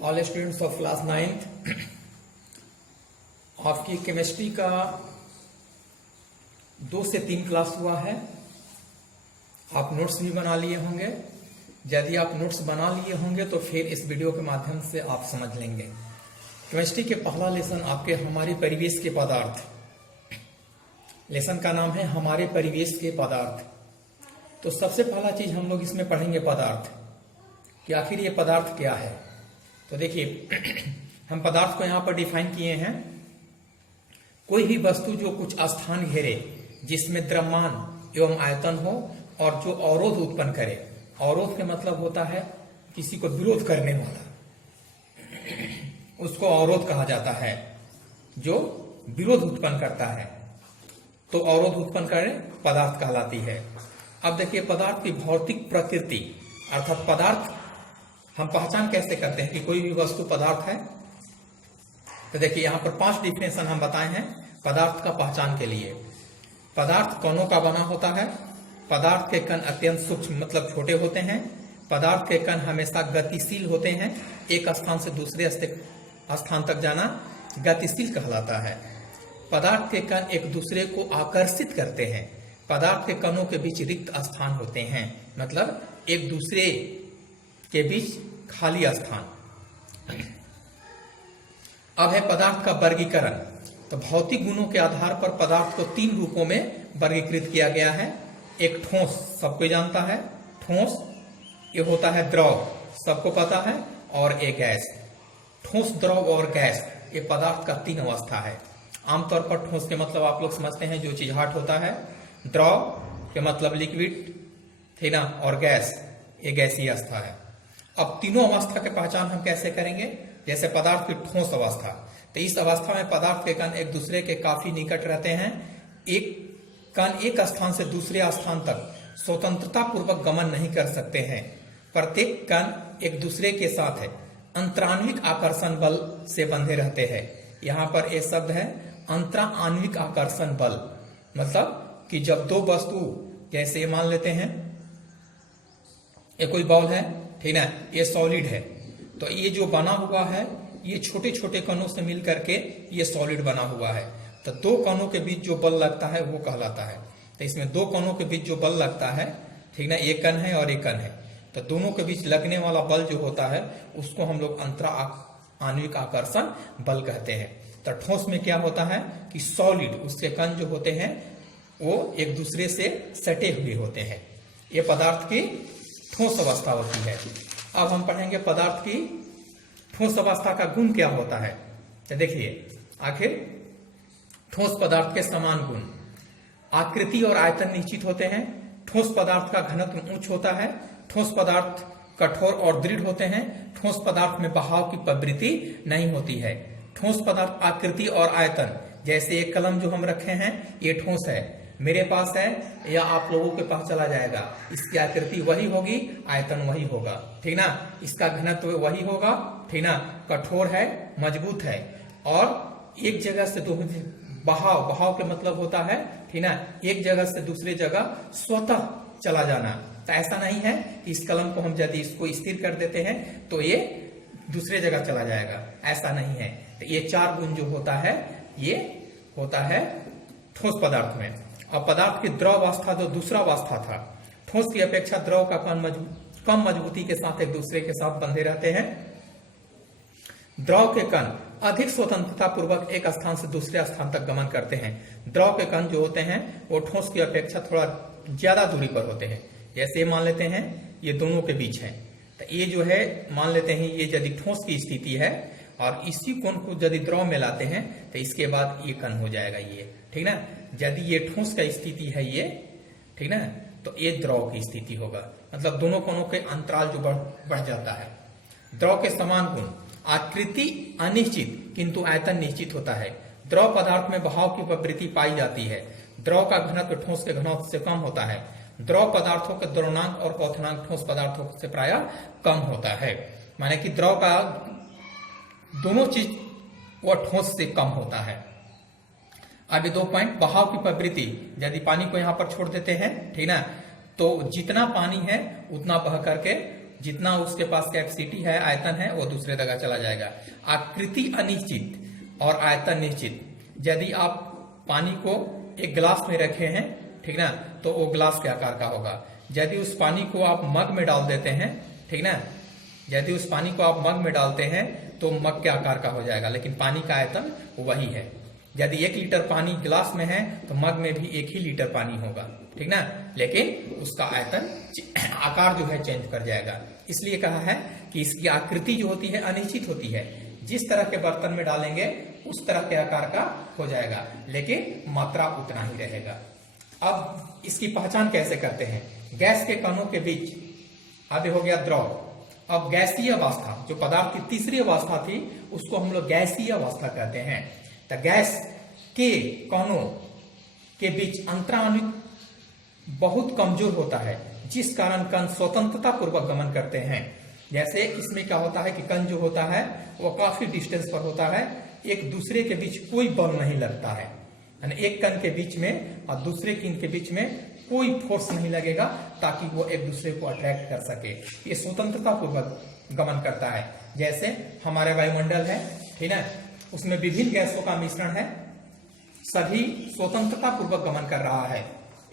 All students of class 9th। आपकी chemistry का 2 से 3 क्लास हुआ है। आप नोट्स भी बना लिए होंगे। यदि आप नोट्स बना लिए होंगे तो फिर इस वीडियो के माध्यम से आप समझ लेंगे। केमिस्ट्री के पहला लेसन आपके हमारे परिवेश के पदार्थ, लेसन का नाम है हमारे परिवेश के पदार्थ। तो सबसे पहला चीज हम लोग इसमें पढ़ेंगे पदार्थ, कि आखिर ये पदार्थ क्या है। तो देखिए हम पदार्थ को यहाँ पर डिफाइन किए हैं। कोई भी वस्तु जो कुछ स्थान घेरे, जिसमें द्रव्यमान एवं आयतन हो और जो अवरोध उत्पन्न करे। अवरोध का मतलब होता है किसी को विरोध करने वाला, उसको अवरोध कहा जाता है। जो विरोध उत्पन्न करता है तो अवरोध उत्पन्न करे पदार्थ कहलाती है। अब देखिए पदार्थ की भौतिक प्रकृति, अर्थात पदार्थ हम पहचान कैसे करते हैं कि कोई भी वस्तु पदार्थ है। तो देखिए यहाँ पर 5 डिफिनेशन हम बताए हैं पदार्थ का पहचान के लिए। पदार्थ कणों का बना होता है। पदार्थ के कण अत्यंत सूक्ष्म मतलब छोटे होते हैं। पदार्थ के कण हमेशा गतिशील होते हैं। एक स्थान से दूसरे स्थान तक जाना गतिशील कहलाता है। पदार्थ के कण एक दूसरे को आकर्षित करते हैं। पदार्थ के कणों के बीच रिक्त स्थान होते हैं, मतलब एक दूसरे के बीच खाली स्थान। अब है पदार्थ का वर्गीकरण। तो भौतिक गुणों के आधार पर पदार्थ को 3 रूपों में वर्गीकृत किया गया है। एक ठोस, सबको जानता है ठोस, ये होता है द्रव, सबको पता है, और एक गैस। ठोस, द्रव और गैस ये पदार्थ का 3 अवस्था है। आमतौर पर ठोस के मतलब आप लोग समझते हैं जो चीज हार्ड होता है। द्रव के मतलब लिक्विड, ठीक ना, और गैस ये गैसीय अवस्था है। अब तीनों अवस्था की पहचान हम कैसे करेंगे। जैसे पदार्थ की ठोस अवस्था, तो इस अवस्था में पदार्थ के कण एक दूसरे के काफी निकट रहते हैं। एक कण एक स्थान से दूसरे स्थान तक स्वतंत्रता पूर्वक गमन नहीं कर सकते हैं। प्रत्येक कण एक दूसरे के साथ है अंतराण्विक आकर्षण बल से बंधे रहते हैं। यहाँ पर यह शब्द है अंतराण्विक आकर्षण बल, मतलब कि जब 2 वस्तु, जैसे मान लेते हैं ये कोई बॉल है, ठीक ना, ये सॉलिड है, तो ये जो बना हुआ है ये छोटे छोटे कणों से मिल करके ये सॉलिड बना हुआ है। तो 2 कणों के बीच जो बल लगता है वो कहलाता है। तो इसमें 2 कणों के बीच जो बल लगता है, ठीक ना, एक कण है और एक कण है, तो दोनों के बीच लगने वाला बल जो होता है उसको हम लोग अंतराण्विक आकर्षण बल कहते हैं। तो ठोस में क्या होता है कि सॉलिड, उसके कण जो होते हैं वो एक दूसरे से सटे हुए होते हैं। ये पदार्थ की ठोस अवस्था होती है। अब हम पढ़ेंगे पदार्थ की ठोस अवस्था का गुण क्या होता है। तो देखिए आखिर ठोस पदार्थ के समान गुण, आकृति और आयतन निश्चित होते हैं। ठोस पदार्थ का घनत्व उच्च होता है। ठोस पदार्थ कठोर और दृढ़ होते हैं। ठोस पदार्थ में बहाव की प्रवृत्ति नहीं होती है। ठोस पदार्थ आकृति और आयतन, जैसे एक कलम जो हम रखे हैं ये ठोस है, मेरे पास है या आप लोगों के पास चला जाएगा, इसकी आकृति वही होगी, आयतन वही होगा, ठीक ना, इसका घनत्व वही होगा, ठीक ना, कठोर है, मजबूत है, और एक जगह से बहाव, बहाव के मतलब होता है, ठीक ना, एक जगह से दूसरे जगह स्वतः चला जाना। तो ऐसा नहीं है कि इस कलम को हम यदि इसको स्थिर कर देते हैं तो ये दूसरे जगह चला जाएगा, ऐसा नहीं है। तो ये 4 गुण जो होता है ये होता है ठोस पदार्थ में। अब पदार्थ की द्रव अवस्था जो दूसरा अवस्था था, ठोस की अपेक्षा द्रव का कम मजबूती के साथ एक दूसरे के साथ बंधे रहते हैं। द्रव के कण अधिक स्वतंत्रता पूर्वक एक स्थान से दूसरे स्थान तक गमन करते हैं। द्रव के कण जो होते हैं वो ठोस की अपेक्षा थोड़ा ज्यादा दूरी पर होते हैं। जैसे मान लेते हैं ये दोनों के बीच है, तो ये जो है मान लेते हैं ये यदि ठोस की स्थिति है और इसी कोण को यदि द्रव में लाते हैं तो इसके बाद ये कण हो जाएगा ये, ठीक ना। यदि ये ठोस का स्थिति है ये, ठीक ना, तो ये द्रव की स्थिति होगा, मतलब दोनों कोणों के अंतराल जो बढ़ जाता है। द्रव के समान गुण, आकृति अनिश्चित किंतु आयतन निश्चित होता है। द्रव पदार्थ में बहाव की प्रवृत्ति पाई जाती है। द्रव का घनत्व ठोस के घनत्व से कम होता है। द्रव पदार्थों का द्रवणांक और क्वथनांक ठोस पदार्थों से प्रायः कम होता है। माने कि द्रव का दोनों चीज वह ठोस से कम होता है। अभी 2 पॉइंट, बहाव की प्रवृत्ति, यदि पानी को यहाँ पर छोड़ देते हैं, ठीक ना, तो जितना पानी है उतना बह करके जितना उसके पास कैपेसिटी है, आयतन है, वो दूसरे जगह चला जाएगा। आकृति अनिश्चित और आयतन निश्चित। यदि आप पानी को एक गिलास में रखे हैं, ठीक ना, तो वो गिलास के आकार का होगा। यदि उस पानी को आप मग में डाल देते हैं, ठीक ना, यदि उस पानी को आप मग में डालते हैं तो मग के आकार का हो जाएगा, लेकिन पानी का आयतन वही है। यदि 1 लीटर पानी गिलास में है तो मग में भी 1 ही लीटर पानी होगा, ठीक ना, लेकिन उसका आयतन आकार जो है चेंज कर जाएगा। इसलिए कहा है कि इसकी आकृति जो होती है अनिश्चित होती है। जिस तरह के बर्तन में डालेंगे उस तरह के आकार का हो जाएगा, लेकिन मात्रा उतना ही रहेगा। अब इसकी पहचान कैसे करते हैं? गैस के कणों के बीच, अब हो गया द्रव। अब गैसीय अवस्था, जो पदार्थ की तीसरी अवस्था थी, उसको हम लोग गैसीय अवस्था कहते हैं। तो गैस के कणों के बीच अंतराणु बहुत कमजोर होता है, जिस कारण कण स्वतंत्रता पूर्वक गमन करते हैं। जैसे इसमें क्या होता है कि कण जो होता है वो काफी डिस्टेंस पर होता है, एक दूसरे के बीच कोई बल नहीं लगता है, यानी एक कण के बीच में और दूसरे कण के बीच में कोई फोर्स नहीं लगेगा ताकि वो एक दूसरे को अट्रैक्ट कर सके। ये स्वतंत्रता पूर्वक गमन करता है। जैसे हमारे वायुमंडल है, ठीक है, उसमें विभिन्न गैसों का मिश्रण है, सभी स्वतंत्रता पूर्वक गमन कर रहा है।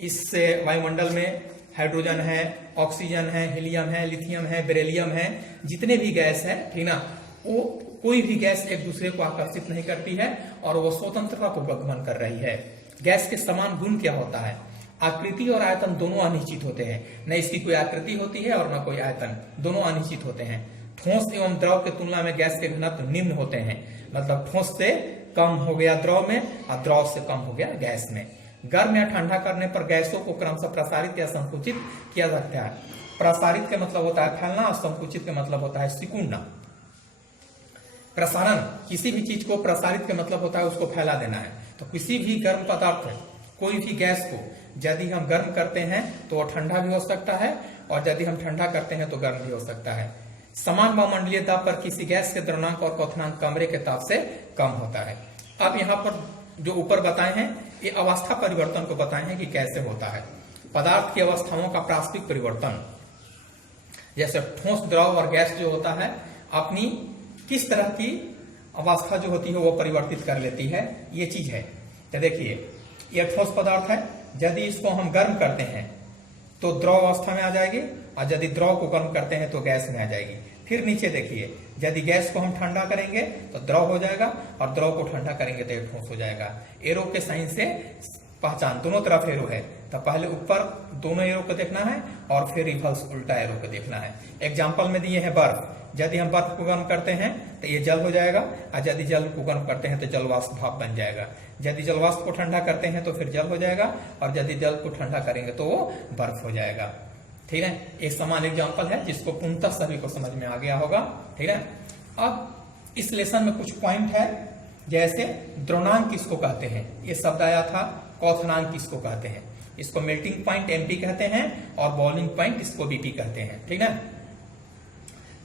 इससे वायुमंडल में हाइड्रोजन है, ऑक्सीजन है, हीलियम है, लिथियम है, बेरिलियम है, जितने भी गैस है, ठीक ना, वो कोई भी गैस एक दूसरे को आकर्षित नहीं करती है और वो स्वतंत्रता पूर्वक गमन कर रही है। गैस के समान गुण क्या होता है? आकृति और आयतन दोनों अनिश्चित होते हैं, न इसकी कोई आकृति होती है और न कोई आयतन, दोनों अनिश्चित होते हैं। ठोस एवं द्रव के तुलना में गैस के घनत्व निम्न होते हैं, मतलब ठोस से कम हो गया द्रव में और द्रव से कम हो गया गैस में। गर्म या ठंडा करने पर गैसों को क्रमशः प्रसारित या संकुचित किया जाता है। प्रसारित का मतलब होता है फैलना और संकुचित का मतलब होता है सिकुड़ना। प्रसारण, किसी भी चीज को प्रसारित का मतलब होता है उसको फैला देना है। तो किसी भी गर्म पदार्थ, कोई भी गैस को यदि हम गर्म करते हैं तो वो ठंडा भी हो सकता है और यदि हम ठंडा करते हैं तो गर्म भी हो सकता है। समान वायुमंडलीय दाब पर किसी गैस के द्रव्यमान और क्वथनांक कमरे के ताप से कम होता है। अब यहाँ पर जो ऊपर बताए हैं ये अवस्था परिवर्तन को बताए हैं कि कैसे होता है। पदार्थ की अवस्थाओं का प्राथमिक परिवर्तन, जैसे ठोस, द्रव और गैस जो होता है अपनी किस तरह की अवस्था जो होती है वो परिवर्तित कर लेती है, ये चीज है। तो देखिए ये ठोस पदार्थ है, यदि इसको हम गर्म करते हैं तो द्रव अवस्था में आ जाएगी और यदि द्रव को गर्म करते हैं तो गैस में आ जाएगी। फिर नीचे देखिए, यदि गैस को हम ठंडा करेंगे तो द्रव हो जाएगा और द्रव को ठंडा करेंगे तो ये ठोस हो जाएगा। एरो के साइन से पहचान, दोनों तरफ एरो है तो पहले ऊपर दोनों एरो को देखना है और फिर रिवर्स उल्टा एरो को देखना है। एग्जाम्पल में दिए हैं बर्फ, यदि हम बर्फ को गर्म करते हैं तो ये जल हो जाएगा और यदि जल को गर्म करते हैं तो जलवाष्प भाप बन जाएगा। यदि जलवाष्प को ठंडा करते हैं तो फिर जल हो जाएगा और यदि जल को ठंडा करेंगे तो वो बर्फ हो जाएगा। ठीक है, एक समान एग्जाम्पल है जिसको पूर्णतः सभी को समझ में आ गया होगा। ठीक है, अब इस लेसन में कुछ पॉइंट है, जैसे द्रव्यमान किसको कहते हैं, ये शब्द आया था। क्वथनांक किसको कहते हैं, इसको मेल्टिंग पॉइंट एमपी कहते हैं और बॉइलिंग पॉइंट इसको बीपी कहते हैं। ठीक है,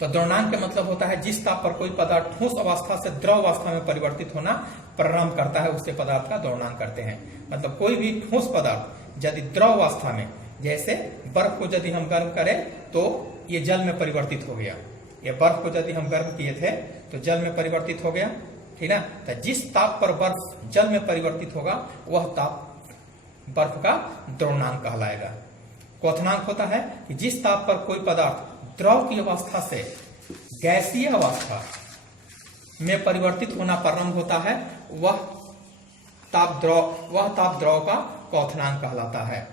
तो द्रव्यमान का मतलब होता है जिस ताप पर कोई पदार्थ ठोस अवस्था से द्रव अवस्था में परिवर्तित होना प्रारंभ करता है उसे पदार्थ का द्रव्यमान करते हैं। मतलब कोई भी ठोस पदार्थ यदि द्रव अवस्था में, जैसे बर्फ को यदि हम गर्म करें तो ये जल में परिवर्तित हो गया, ये बर्फ को यदि हम गर्म किए थे तो जल में परिवर्तित हो गया। ठीक है, तो जिस ताप पर बर्फ जल में परिवर्तित होगा वह ताप बर्फ का द्रव्यमान कहलाएगा। क्वथनांक होता है कि जिस ताप पर कोई पदार्थ द्रव की अवस्था से गैसीय अवस्था में परिवर्तित होना प्रारंभ होता है वह ताप द्रव का क्वथनांक कहलाता है।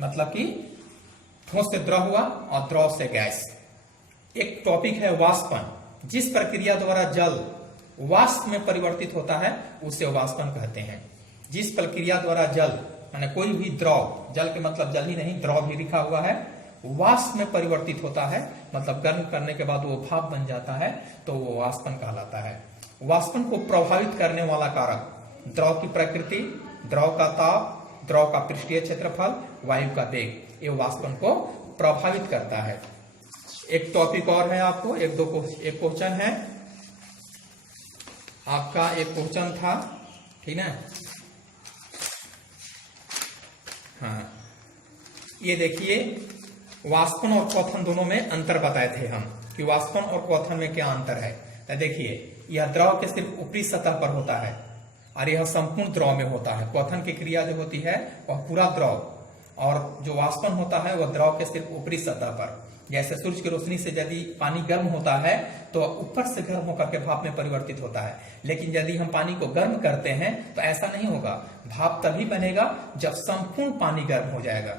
मतलब कि ठोस से द्रव हुआ और द्रव से गैस। एक टॉपिक है वाष्पन, जिस प्रक्रिया द्वारा जल वाष्प में परिवर्तित होता है उसे वाष्पन कहते हैं। जिस प्रक्रिया द्वारा जल, माने कोई भी द्रव, जल के मतलब जल ही नहीं द्रव भी लिखा हुआ है, वाष्प में परिवर्तित होता है, मतलब गर्म करने के बाद वो भाप बन जाता है तो वो वाष्पन कहलाता है। वाष्पन को प्रभावित करने वाला कारक द्रव की प्रकृति, द्रव का ताप, द्रव का पृष्ठीय क्षेत्रफल, वायु का वेग, ये वाष्पन को प्रभावित करता है। एक टॉपिक और है आपको, एक क्वेश्चन है आपका, एक क्वेश्चन था। ठीक है, हाँ ये देखिए वाष्पन और क्वथन दोनों में अंतर बताए थे हम कि वाष्पन और क्वथन में क्या अंतर है। तो देखिए, यह द्रव के सिर्फ ऊपरी सतह पर होता है और यह संपूर्ण द्रव में होता है। क्वथन की क्रिया जो होती है वह पूरा द्रव, और जो वाष्पन होता है वह द्रव के सिर्फ ऊपरी सतह पर। जैसे सूर्य की रोशनी से यदि पानी गर्म होता है तो ऊपर से गर्म होकर के भाप में परिवर्तित होता है, लेकिन यदि हम पानी को गर्म करते हैं तो ऐसा नहीं होगा। भाप तभी बनेगा जब संपूर्ण पानी गर्म हो जाएगा।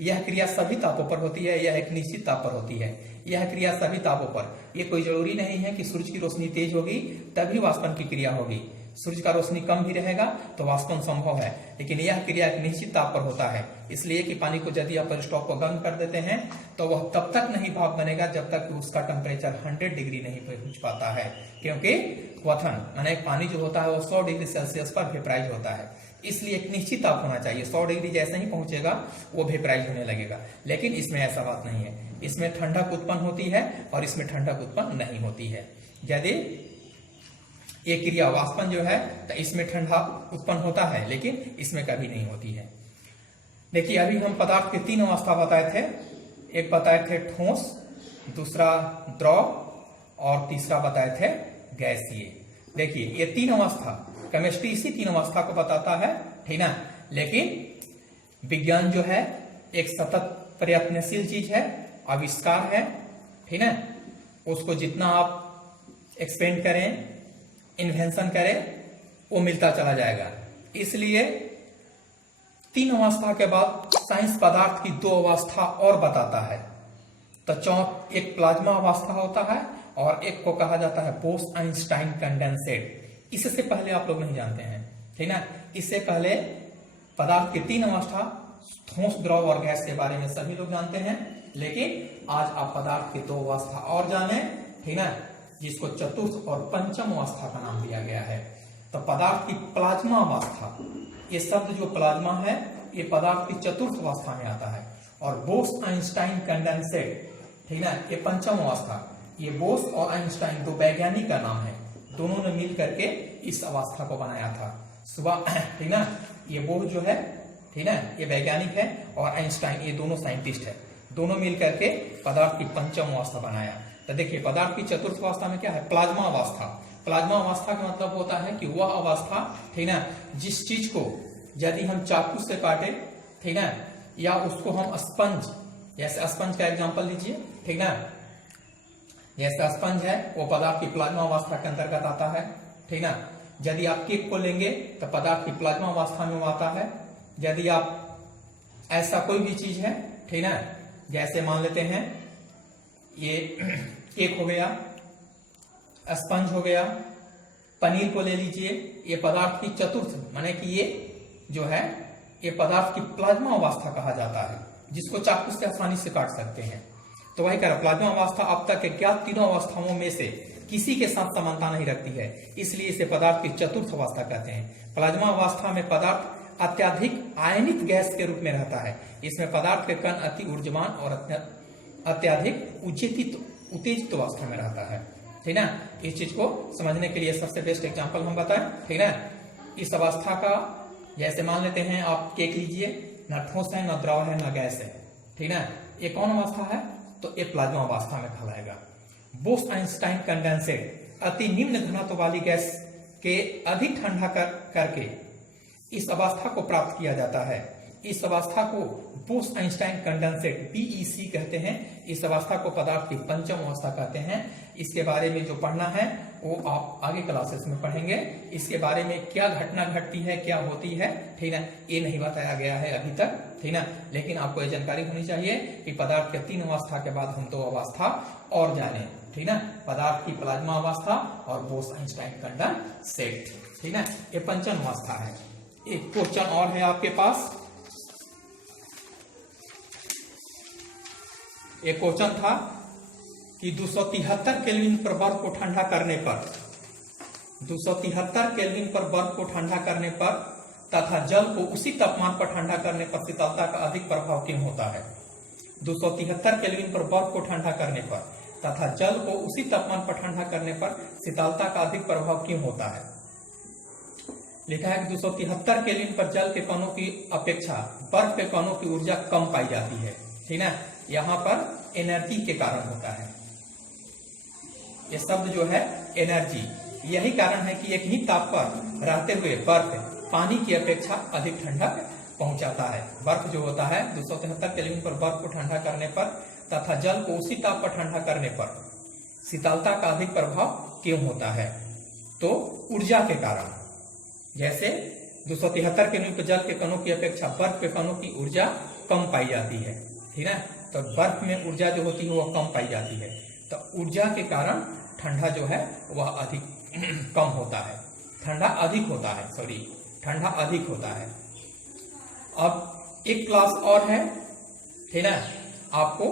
यह क्रिया सभी तापों पर होती है, यह एक निश्चित ताप पर होती है। यह क्रिया सभी तापों पर, यह कोई जरूरी नहीं है कि सूर्य की रोशनी तेज होगी तभी वाष्पन की क्रिया होगी। सूर्य का रोशनी कम भी रहेगा तो वाष्पन संभव है, लेकिन यह क्रिया एक निश्चित ताप पर होता है। इसलिए कि पानी को यदि आप स्टोव को गर्म कर देते हैं तो वह तब तक नहीं भाप बनेगा जब तक उसका टेम्परेचर 100 डिग्री नहीं पहुंच पाता है, क्योंकि क्वथन माने पानी जो होता है वो 100 डिग्री सेल्सियस पर वेपराइज होता है। इसलिए एक निश्चित ताप होना चाहिए। 100 डिग्री जैसे ही पहुंचेगा वो वेपराइज होने लगेगा, लेकिन इसमें ऐसा बात नहीं है। इसमें ठंडक उत्पन्न होती है और इसमें ठंडक उत्पन्न नहीं होती है। यदि ये क्रिया वाष्पन जो है तो इसमें ठंडा उत्पन्न होता है, लेकिन इसमें कभी नहीं होती है। देखिए, अभी हम पदार्थ के 3 अवस्था बताए थे। एक बताए थे ठोस, दूसरा द्रव और तीसरा बताए थे गैसीय। देखिए, ये 3 अवस्था, केमिस्ट्री इसी 3 अवस्था को बताता है, ठीक ना। लेकिन विज्ञान जो है एक सतत प्रयत्नशील चीज है, आविष्कार है, ठीक ना। उसको जितना आप एक्सपेंड करें, इन्वेंशन करें, वो मिलता चला जाएगा। इसलिए 3 अवस्था के बाद साइंस पदार्थ की 2 अवस्था और बताता है। तो एक प्लाज्मा अवस्था होता है और एक को कहा जाता है बोस-आइंस्टाइन कंडेंसेट। इससे पहले आप लोग नहीं जानते हैं, ठीक ना। इससे पहले पदार्थ की 3 अवस्था, ठोस, द्रव और गैस के बारे में सभी लोग जानते हैं, लेकिन आज आप पदार्थ की 2 अवस्था और जाने, ठीक ना, जिसको चतुर्थ और पंचम अवस्था का नाम दिया गया है। तो पदार्थ की प्लाज्मा अवस्था, ये शब्द जो प्लाज्मा है ये पदार्थ की चतुर्थ अवस्था में आता है, और बोस-आइंस्टाइन कंडेंसेट, ठीक ना, ये पंचम अवस्था। ये बोस और आइंस्टाइन 2 वैज्ञानिक का नाम है, दोनों ने मिल करके इस अवस्था को बनाया था। सुबह, ठीक ना, ये बोस जो है, ठीक ना, ये वैज्ञानिक है, और आइंस्टाइन ये दोनों साइंटिस्ट है, दोनों मिल करके पदार्थ की पंचम अवस्था बनाया। तो देखिए, पदार्थ की चतुर्थ अवस्था में क्या है, प्लाज्मा अवस्था। प्लाज्मा अवस्था का मतलब होता है कि वह अवस्था, ठीक ना, जिस चीज को यदि हम चाकू से काटे, ठीक ना, या उसको हम स्पंज, जैसे स्पंज का एग्जांपल लीजिए, ठीक ना, जैसे स्पंज है वो पदार्थ की प्लाज्मा अवस्था के अंतर्गत आता है, ठीक ना। यदि आप केक को लेंगे तो पदार्थ की प्लाज्मा अवस्था में वो आता है। यदि आप ऐसा कोई भी चीज है, ठीक ना, जैसे मान लेते हैं ये केक हो गया, स्पंज हो गया, पनीर को ले लीजिए, ये पदार्थ की चतुर्थ माने कि ये जो है ये पदार्थ की प्लाज्मा अवस्था कहा जाता है, जिसको चाकू से आसानी से काट सकते हैं। तो वही कह रहा, प्लाज्मा अवस्था अब तक ज्ञात 3 अवस्थाओं में से किसी के साथ समानता नहीं रखती है, इसलिए इसे पदार्थ की चतुर्थ अवस्था कहते हैं। प्लाज्मा अवस्था में पदार्थ अत्यधिक आयनित गैस के रूप में रहता है। इसमें पदार्थ के कण अति ऊर्जवान और अत्यधिक उत्तेजित अवस्था में रहता है, ठीक ना। इस चीज को समझने के लिए सबसे बेस्ट एग्जांपल हम बताएं, ठीक ना। इस अवस्था का जैसे मान लेते हैं आप केक लीजिए, ना ठोस है, ना द्रव है, ना गैस है, ठीक ना। ये कौन अवस्था है, तो ये प्लाज्मा अवस्था में कहलाएगा। बोस-आइंस्टाइन कंडेंसेट अति निम्न घनत्व वाली गैस के अधिक ठंडा करके इस अवस्था को प्राप्त किया जाता है। इस अवस्था को बोस-आइंस्टाइन कंडेंसेट BEC कहते हैं। इस अवस्था को पदार्थ की पंचम अवस्था कहते हैं। इसके बारे में जो पढ़ना है वो आप आगे क्लासेस में पढ़ेंगे। इसके बारे में क्या घटना घटती है, क्या होती है, ठीक ना, ये नहीं बताया गया है अभी तक, ठीक ना। लेकिन आपको ये जानकारी होनी चाहिए कि पदार्थ के 3 अवस्था के बाद हम 2 अवस्था और जाने, ठीक ना, पदार्थ की प्लाज्मा अवस्था और बोस-आइंस्टाइन कंडेंसेट, ठीक ना। ये पंचम अवस्था है। एक क्वेश्चन और है आपके पास, एक क्वेश्चन था कि 273 केल्विन पर बर्फ को ठंडा करने पर, 273 केल्विन पर बर्फ को ठंडा करने पर तथा जल को उसी तापमान पर ठंडा करने पर शीतलता का अधिक प्रभाव क्यों होता है। 273 केल्विन पर बर्फ को ठंडा करने पर तथा जल को उसी तापमान पर ठंडा करने पर शीतलता का अधिक प्रभाव क्यों होता है। लिखा है कि 273 केल्विन पर जल के कणों की अपेक्षा बर्फ के कणों की ऊर्जा कम पाई जाती है, ठीक है। यहाँ पर एनर्जी के कारण होता है। ये शब्द जो है एनर्जी, यही कारण है कि एक ही ताप पर रहते हुए बर्फ पानी की अपेक्षा अधिक ठंडक पहुंचाता है। बर्फ जो होता है 273 केल्विन पर बर्फ को ठंडा करने पर तथा जल को उसी ताप पर ठंडा करने पर शीतलता का अधिक प्रभाव क्यों होता है? तो ऊर्जा के कारण। जैसे 273 केल्विन पर जल के कणों की अपेक्षा बर्फ के कणों की ऊर्जा कम पाई जाती है, ठीक है। तो बर्फ में ऊर्जा जो होती है वह कम पाई जाती है, तो ऊर्जा के कारण ठंडा जो है वह अधिक कम होता है, ठंडा अधिक होता है, सॉरी ठंडा अधिक होता है। अब एक क्लास और है, ठीक है, आपको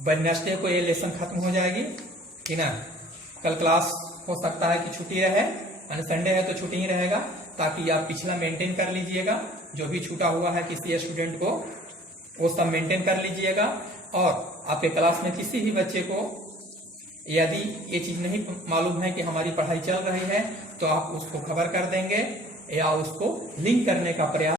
वेडनेसडे को ये लेसन खत्म हो जाएगी, ठीक है। कल क्लास हो सकता है कि छुट्टी रहे, यानी संडे है तो छुट्टी ही रहेगा, ताकि आप पिछला मेंटेन कर लीजिएगा। जो भी छूटा हुआ है किसी स्टूडेंट को वो सब मेंटेन कर लीजिएगा। और आपके क्लास में किसी भी बच्चे को यदि ये चीज नहीं मालूम है कि हमारी पढ़ाई चल रही है तो आप उसको खबर कर देंगे या उसको लिंक करने का प्रयास